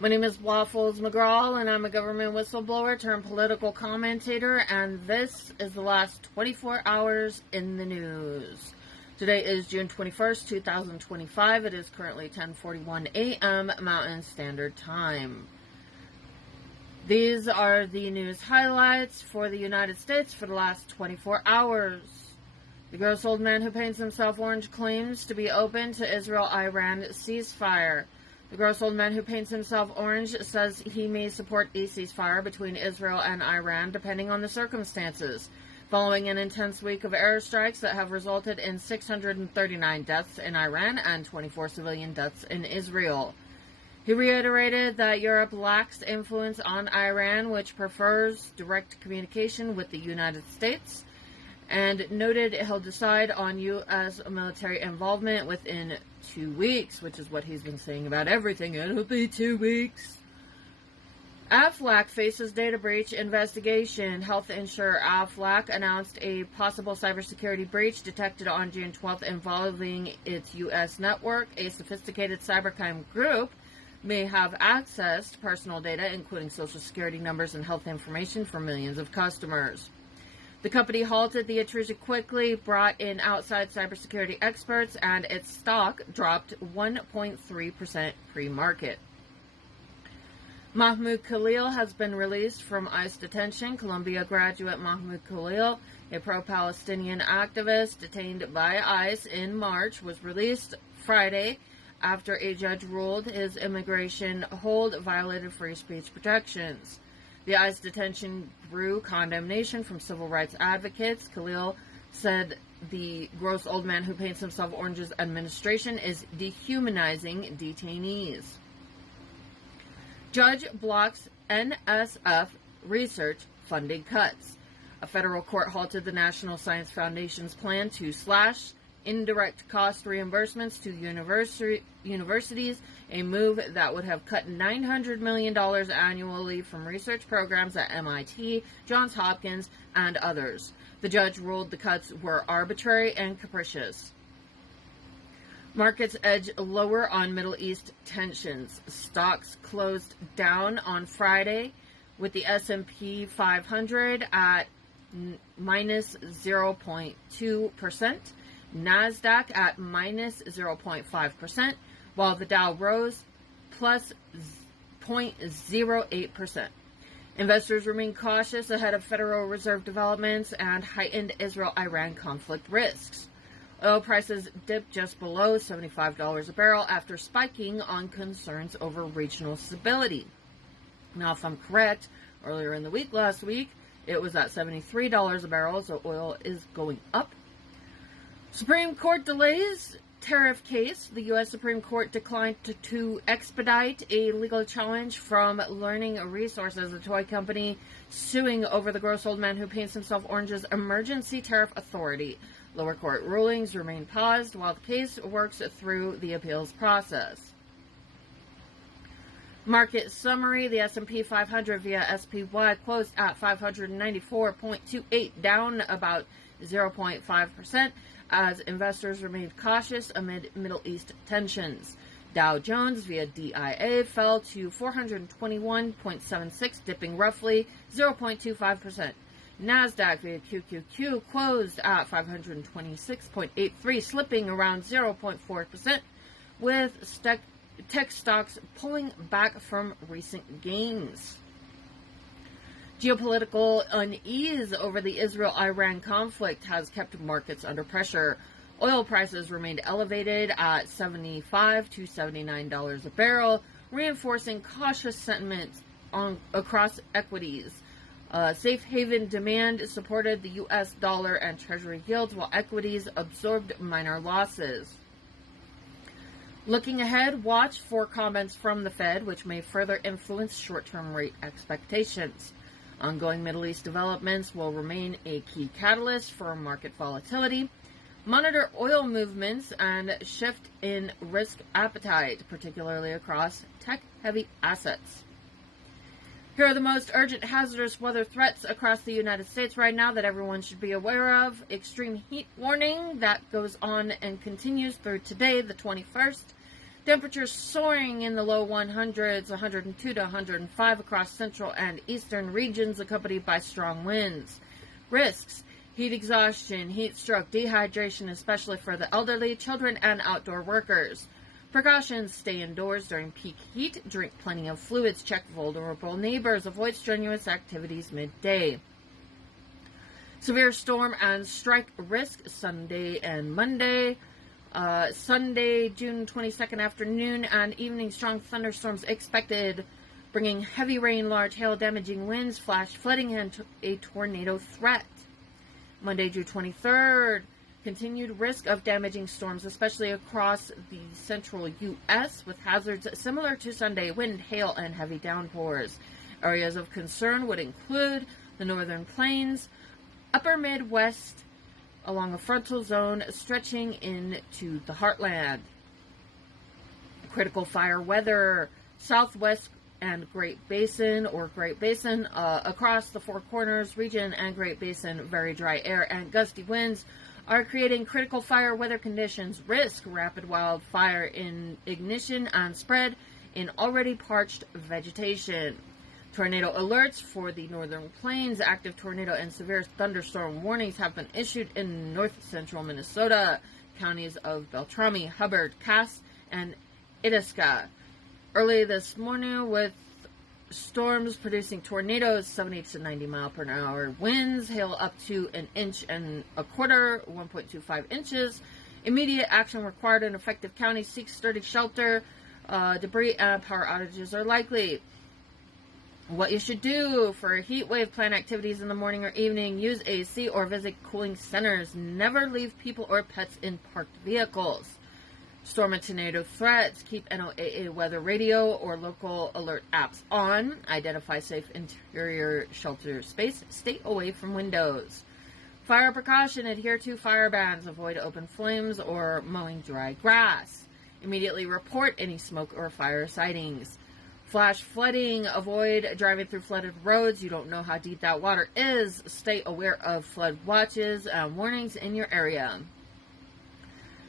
My name is Waffles Mcgrawl, and I'm a government whistleblower turned political commentator, and this is the last 24 hours in the news. Today is June 21st, 2025. It is currently 10:41 a.m. Mountain Standard Time. These are the news highlights for the United States for the last 24 hours. The gross old man who paints himself orange claims to be open to Israel-Iran ceasefire. The gross old man who paints himself orange says he may support a ceasefire between Israel and Iran depending on the circumstances, following an intense week of airstrikes that have resulted in 639 deaths in Iran and 24 civilian deaths in Israel. He reiterated that Europe lacks influence on Iran, which prefers direct communication with the United States, and noted he'll decide on U.S. military involvement within 2 weeks, which is what he's been saying about everything. It'll be 2 weeks. Aflac faces data breach investigation. Health insurer Aflac announced a possible cybersecurity breach detected on June 12th involving its U.S. network. A sophisticated cybercrime group may have access to personal data, including social security numbers and health information for millions of customers. The company halted the intrusion quickly, brought in outside cybersecurity experts, and its stock dropped 1.3% pre-market. Mahmoud Khalil has been released from ICE detention. Columbia graduate Mahmoud Khalil, a pro-Palestinian activist detained by ICE in March, was released Friday after a judge ruled his immigration hold violated free speech protections. The ICE detention drew condemnation from civil rights advocates. Khalil said the gross old man who paints himself orange's administration is dehumanizing detainees. Judge blocks NSF research funding cuts. A federal court halted the National Science Foundation's plan to slash indirect cost reimbursements to universities, a move that would have cut $900 million annually from research programs at MIT, Johns Hopkins, and others. The judge ruled the cuts were arbitrary and capricious. Markets edge lower on Middle East tensions. Stocks closed down on Friday with the S&P 500 at minus 0.2%. NASDAQ at minus 0.5%, while the Dow rose plus 0.08%. Investors remain cautious ahead of Federal Reserve developments and heightened Israel-Iran conflict risks. Oil prices dipped just below $75 a barrel after spiking on concerns over regional stability. Now, if I'm correct, earlier in the week, last week, it was at $73 a barrel, so oil is going up. Supreme Court delays tariff case. The U.S. Supreme Court declined to expedite a legal challenge from Learning Resources, a toy company suing over the gross old man who paints himself orange's emergency tariff authority. Lower court rulings remain paused while the case works through the appeals process. Market summary. The S&P 500 via SPY closed at 594.28, down about 0.5%, as investors remained cautious amid Middle East tensions. Dow Jones via DIA fell to 421.76, dipping roughly 0.25%. NASDAQ via QQQ closed at 526.83, slipping around 0.4%, with tech stocks pulling back from recent gains. Geopolitical unease over the Israel-Iran conflict has kept markets under pressure. Oil prices remained elevated at $75 to $79 a barrel, reinforcing cautious sentiment across equities. Safe haven demand supported the U.S. dollar and Treasury yields, while equities absorbed minor losses. Looking ahead, watch for comments from the Fed, which may further influence short-term rate expectations. Ongoing Middle East developments will remain a key catalyst for market volatility. Monitor oil movements and shift in risk appetite, particularly across tech-heavy assets. Here are the most urgent hazardous weather threats across the United States right now that everyone should be aware of. Extreme heat warning that goes on and continues through today, the 21st. Temperatures soaring in the low 100s, 102 to 105 across central and eastern regions, accompanied by strong winds. Risks: heat exhaustion, heat stroke, dehydration, especially for the elderly, children, and outdoor workers. Precautions: stay indoors during peak heat, drink plenty of fluids, check vulnerable neighbors, avoid strenuous activities midday. Severe storm and strike risk Sunday and Monday. Sunday, June 22nd afternoon and evening, strong thunderstorms expected, bringing heavy rain, large hail, damaging winds, flash flooding, and a tornado threat. Monday, June 23rd, continued risk of damaging storms, especially across the central U.S., with hazards similar to Sunday: wind, hail, and heavy downpours. Areas of concern would include the northern plains, upper Midwest, along a frontal zone stretching into the heartland. Critical fire weather: Southwest and Great Basin across the Four Corners region and Great Basin, very dry air and gusty winds are creating critical fire weather conditions. Risk: rapid wildfire in ignition and spread in already parched vegetation. Tornado alerts for the northern plains. Active tornado and severe thunderstorm warnings have been issued in north central Minnesota, counties of Beltrami, Hubbard, Cass, and Itasca. Early this morning, with storms producing tornadoes, 70 to 90 mile per hour winds, hail up to 1.25 inches, 1.25 inches. Immediate action required in affected counties. Seek sturdy shelter. Debris and power outages are likely. What you should do for a heat wave: plan activities in the morning or evening, use AC or visit cooling centers, never leave people or pets in parked vehicles. Storm and tornado threats: keep NOAA weather radio or local alert apps on, identify safe interior shelter space, stay away from windows. Fire precaution: adhere to fire bans, avoid open flames or mowing dry grass. Immediately report any smoke or fire sightings. Flash flooding: avoid driving through flooded roads. You don't know how deep that water is. Stay aware of flood watches and warnings in your area.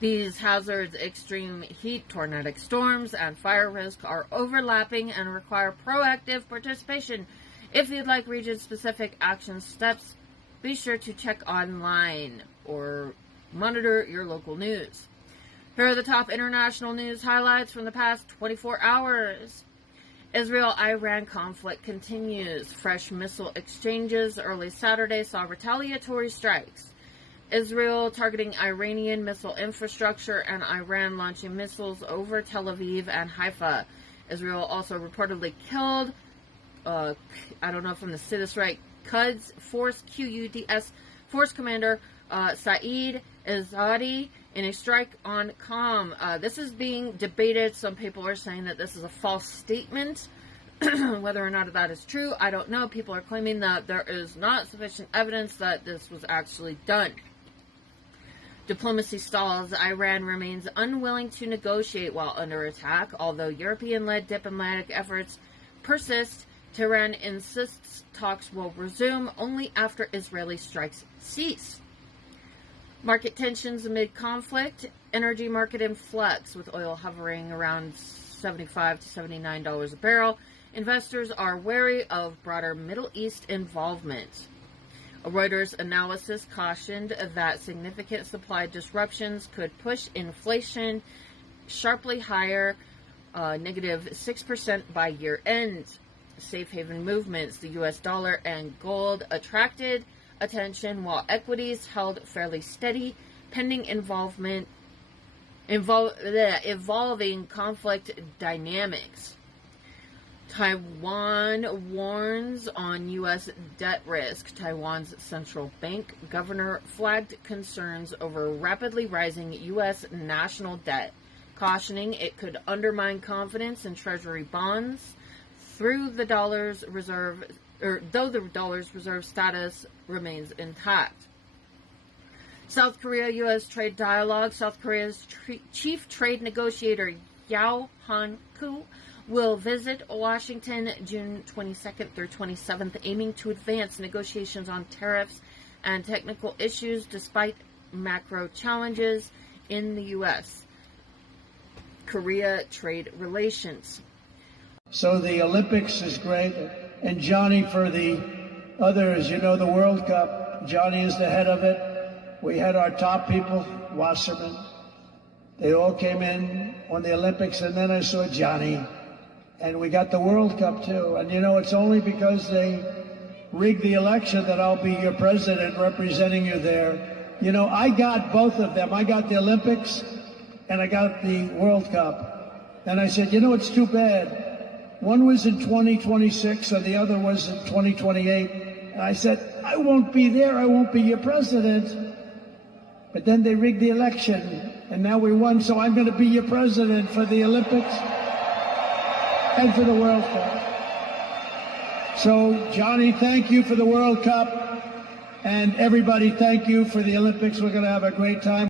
These hazards: extreme heat, tornadic storms, and fire risk are overlapping and require proactive participation. If you'd like region-specific action steps, be sure to check online or monitor your local news. Here are the top international news highlights from the past 24 hours. Israel-Iran conflict continues. Fresh missile exchanges early Saturday saw retaliatory strikes. Israel targeting Iranian missile infrastructure and Iran launching missiles over Tel Aviv and Haifa. Israel also reportedly killed, I don't know if I'm going to say this right, Quds Force Commander Saeed Izzadi in a strike on Qom. This is being debated. Some people are saying that this is a false statement. Whether or not that is true, I don't know. People are claiming that there is not sufficient evidence that this was actually done. Diplomacy stalls. Iran remains unwilling to negotiate while under attack. Although European-led diplomatic efforts persist, Tehran insists talks will resume only after Israeli strikes cease. Market tensions amid conflict. Energy market in flux, with oil hovering around $75 to $79 a barrel. Investors are wary of broader Middle East involvement. A Reuters analysis cautioned that significant supply disruptions could push inflation sharply higher, negative 6% by year end. Safe haven movements. The U.S. dollar and gold attracted attention while equities held fairly steady, pending evolving conflict dynamics. Taiwan warns on U.S. debt risk. Taiwan's central bank governor flagged concerns over rapidly rising U.S. national debt, cautioning it could undermine confidence in Treasury bonds though the dollar's reserve status remains intact. South Korea-U.S. trade dialogue. South Korea's chief trade negotiator Yao Han-ku will visit Washington June 22nd through 27th, aiming to advance negotiations on tariffs and technical issues despite macro challenges in the U.S. Korea trade relations. So the Olympics is great. And Johnny, for the others, you know, the World Cup, Johnny is the head of it. We had our top people, Wasserman. They all came in on the Olympics, and then I saw Johnny. And we got the World Cup, too. And, you know, it's only because they rigged the election that I'll be your president representing you there. You know, I got both of them. I got the Olympics, and I got the World Cup. And I said, you know, it's too bad. One was in 2026, and the other was in 2028. And I said, I won't be there. I won't be your president. But then they rigged the election, and now we won, so I'm going to be your president for the Olympics and for the World Cup. So, Johnny, thank you for the World Cup, and everybody, thank you for the Olympics. We're going to have a great time.